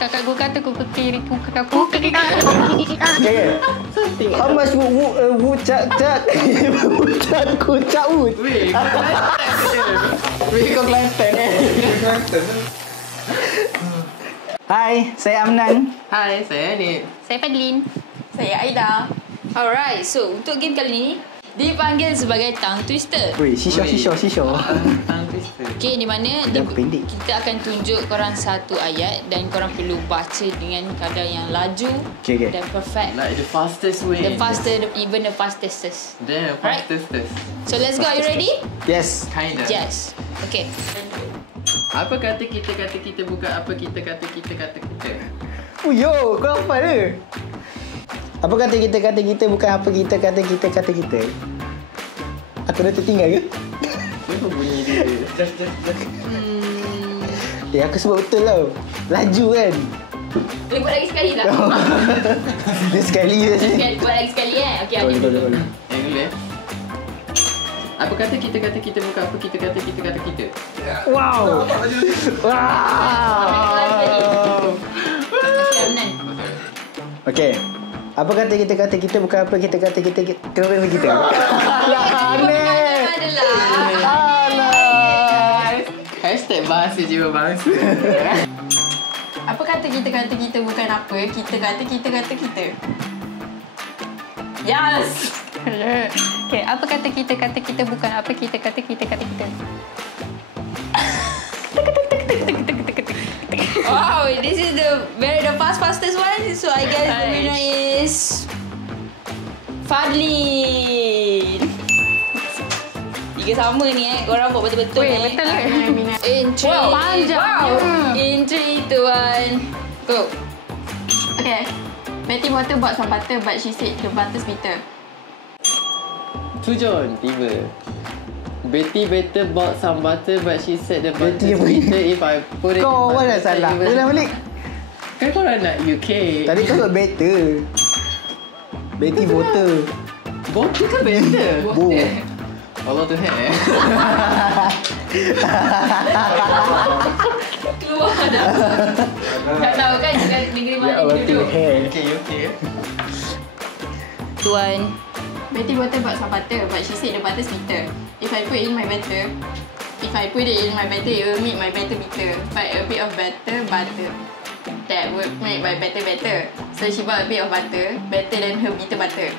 Kakakku kata kuku kiri, kakakku kiri. Okay. How much would cak kucak wood? Weh, kau Kelantan Hai, saya Amnan. Hai, saya ni. Saya Fadlin. Saya Aida. Alright, so untuk game kali ni dipanggil sebagai tongue twister. Weh, shisha. Okay, di mana Dah pendek. kita akan tunjuk korang satu ayat dan korang perlu baca dengan kadar yang laju Okay. dan perfect. Like the fastest way. The fastest. The fastest. So let's go. Are you ready? Yes. Kinda. Yes. Okay. Apa kata kita bukan apa kita kata kita. Oh yo, kau apa dia? Apa kata kita bukan apa kita kata kita. Aku dah tertinggal ke? Apa bunyi dia? Ya, aku sebut betul tau. Laju kan? Boleh buat lagi sekali lah. Dia sekali je. Buat lagi sekali Okay, Boleh. Yang dulu Apa kata kita bukan apa kita kata kita. Wow. Okay. Apa kata kita bukan apa kita kata kita. Kenapa kita? Ya aneh. Hashtag bahasa jiwa bangsa. Apa kata kita bukan apa, kita kata kita. Yes! Okay, apa kata kita bukan apa kita kata kita. Wow, this is the fastest one. So I guess the winner is Fadlin. Tiga sama ni korang buat betul-betul ni. Betul ke? In 3, In 3, 2, 1, go. Okay. Betty Butter bought some butter but she said the butter's bitter. Tujuan tiba. Betty better bought some butter but she said the Betty butter apa? bitter if I put it. Kau awal dah salah. Ulang balik. Kan korang nak UK. Tadi kau sebut better. Betty Butter. Butter ke better? Bo. Allah Tuhan Keluar dah. Tak tahu kan negeri Ya mana Allah dia duduk. Tuhan. UK. Tuan. Betty Butter bought some butter but she said the butter's bitter. If I put it in my batter, it will make my batter bitter. But a bit of butter that would make my batter better. So she bought a bit of butter, better than her bitter butter.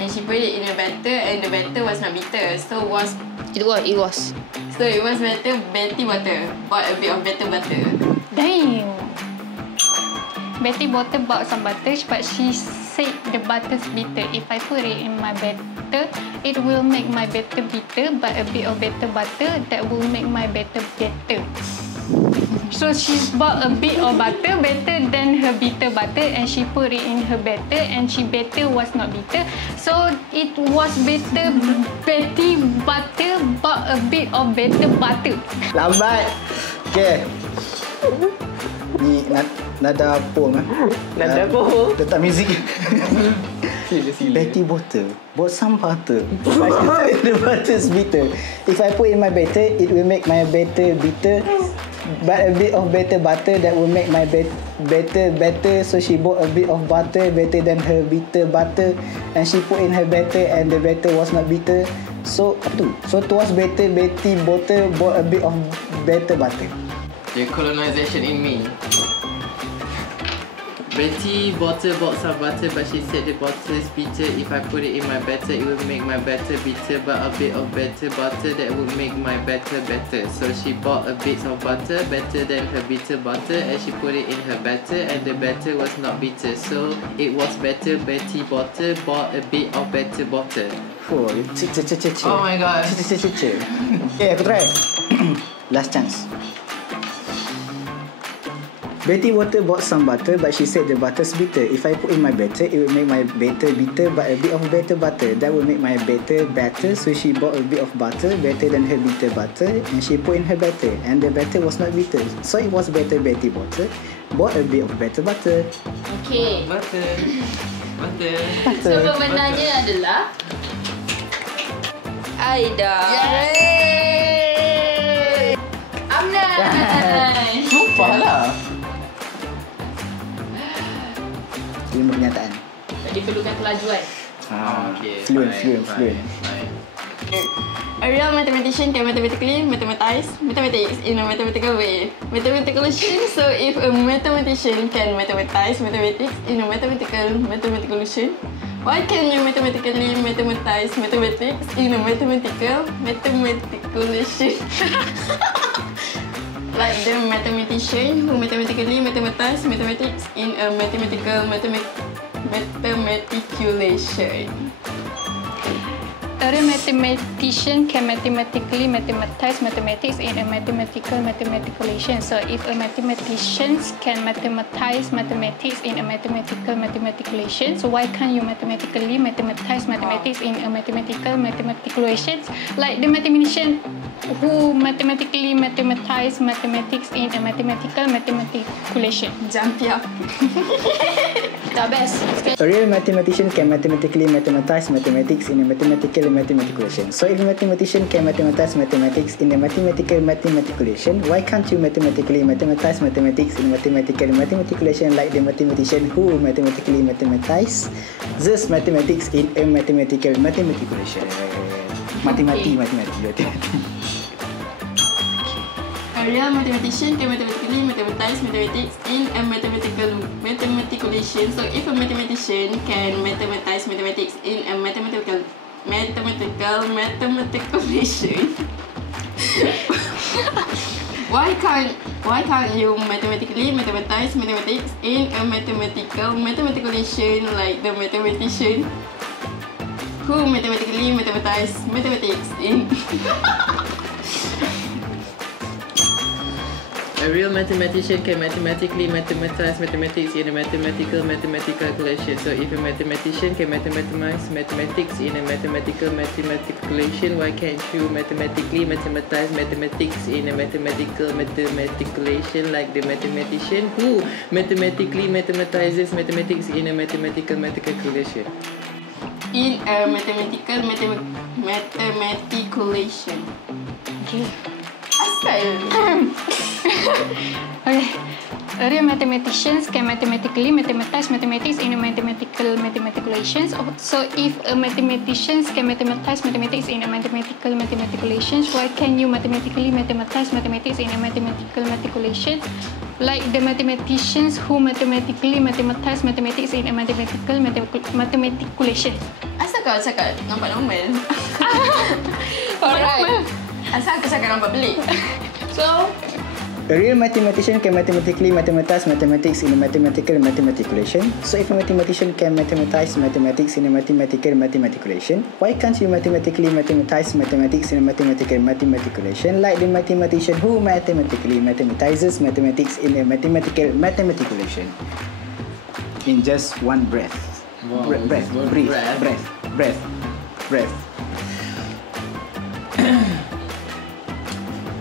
And she put it in a batter and the batter was not bitter. So it was better Betty Butter bought a bit of better butter. Damn. Betty Butter bought some butter but she said the butter's bitter. If I put it in my batter, it will make my batter bitter. But a bit of better butter that will make my batter better. So she bought a bit of butter better than her bitter butter and she put it in her batter and she batter was not bitter. So it was better Betty Butter bought a bit of better butter. Lambat. Okay. Ni nada pom. Nada pom. Letak muzik. Sila. Betty Butter bought some butter. The butter's bitter. If I put in my batter, it will make my batter bitter. But a bit of better butter that will make my batter better. So she bought a bit of butter better than her bitter butter, and she put in her batter and the batter was not bitter. So apa tu? So it was better Betty Butter bought a bit of better butter. The colonization in me. Betty Butter bought some butter but she said the butter is bitter. If I put it in my batter, it will make my batter bitter. But a bit of better butter that would make my batter better. So she bought a bit of butter better than her bitter butter and she put it in her batter and the batter was not bitter. So it was better Betty Butter bought a bit of better butter. Oh, Oh my god. Okay, aku try. Last chance. Betty Butter bought some butter but she said the butter's bitter. If I put in my batter, it will make my batter bitter. But a bit of better butter that will make my batter better. So she bought a bit of butter better than her bitter butter and she put in her batter and the batter was not bitter. So it was better Betty Butter bought a bit of better butter. Okay. Butter. So pemenangnya adalah Aida. Yay! Amnan. Sumpah lah. diperlukan kelajuan. Fluent. A real mathematician can mathematically mathematize mathematics in a mathematical way. Mathematician. So if a mathematician can mathematize mathematics in a mathematician, why can you mathematically mathematize mathematics in a mathematical mathematician? Like the mathematician who mathematically mathematize mathematics in a mathematical mathematiculation. A mathematician can mathematically mathematize mathematics in a mathematical mathematiculation. So if a mathematician can mathematize mathematics in a mathematical mathematiculation, so why can't you mathematically mathematize mathematics in a mathematical mathematiculation? Like the mathematician who mathematically mathematize mathematics in a mathematical mathematiculation. Jump. The best. A real mathematician can mathematically mathematize mathematics in a mathematical mathematiculation. So if a mathematician can mathematize mathematics in a mathematical mathematiculation, why can't you mathematically mathematize mathematics in a mathematical mathematiculation like the mathematician who mathematically mathematizes mathematics in a mathematical mathematiculation? Mathemati. A real mathematician can mathematically mathematize mathematics in a mathematical mathematiculation. So if a mathematician can mathematize mathematics in a mathematiculation, why can't you mathematically mathematize mathematics in a mathematical mathematiculation like the mathematician who mathematically mathematize mathematics in A real mathematician can mathematically mathematize mathematics in a mathematical mathematiculation. So if a mathematician can mathematize mathematics in a mathematical mathematiculation, why can't you mathematically mathematize mathematics in a mathematical mathematiculation like the mathematician who mathematically mathematizes mathematics in a mathematical mathematiculation? In a mathematical mathematiculation. Okay. Asal. Okay. A real mathematicians can mathematically mathematize mathematics in a mathematical mathematiculation. So if a mathematician can mathematize mathematics in a mathematical mathematiculation, why can you mathematically mathematize mathematics in a mathematical mathematiculation? Like the mathematicians who mathematically mathematize mathematics in a mathematical mathematiculation. Asal kau cakap nampak normal? Alright. Asal aku cakap nampak pelik? So, a real mathematician can mathematically mathematize mathematics in a mathematical mathematiculation. So if a mathematician can mathematize mathematics in a mathematical mathematiculation, why can't you mathematically mathematize mathematics in a mathematical mathematiculation like the mathematician who mathematically mathematizes mathematics in a mathematical mathematiculation? In just one breath. Wow, breath.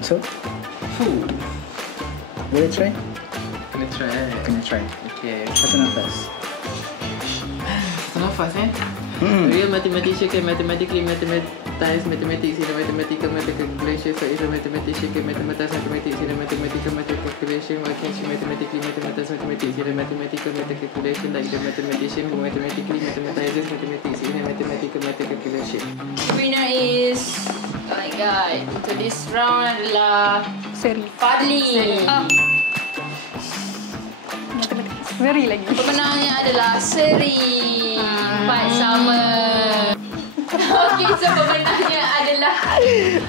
So, boleh try? Kena try. Kena try. Okay. Satu nafas. Satu nafas A real mathematician can mathematically mathematize mathematics in a mathematical mathematiculation. So if a mathematician can mathematize mathematics in a mathematical mathematiculation, why can't you mathematically mathematize mathematics in a mathematical mathematiculation like the mathematician who mathematically mathematizes mathematics in a mathematical mathematiculation? the winner is, oh my god, untuk this round adalah Seri. Fadli. Matematik. Seri lagi. Pemenangnya adalah Seri. 4 sama. Okey, so pemenangnya adalah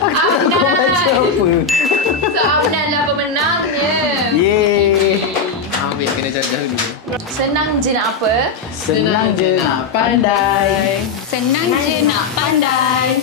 Afnan. So Afnan adalah pemenangnya. Yeay. Ambil kena jajah dulu. Senang je nak apa? Senang je nak pandai. Senang je nak pandai.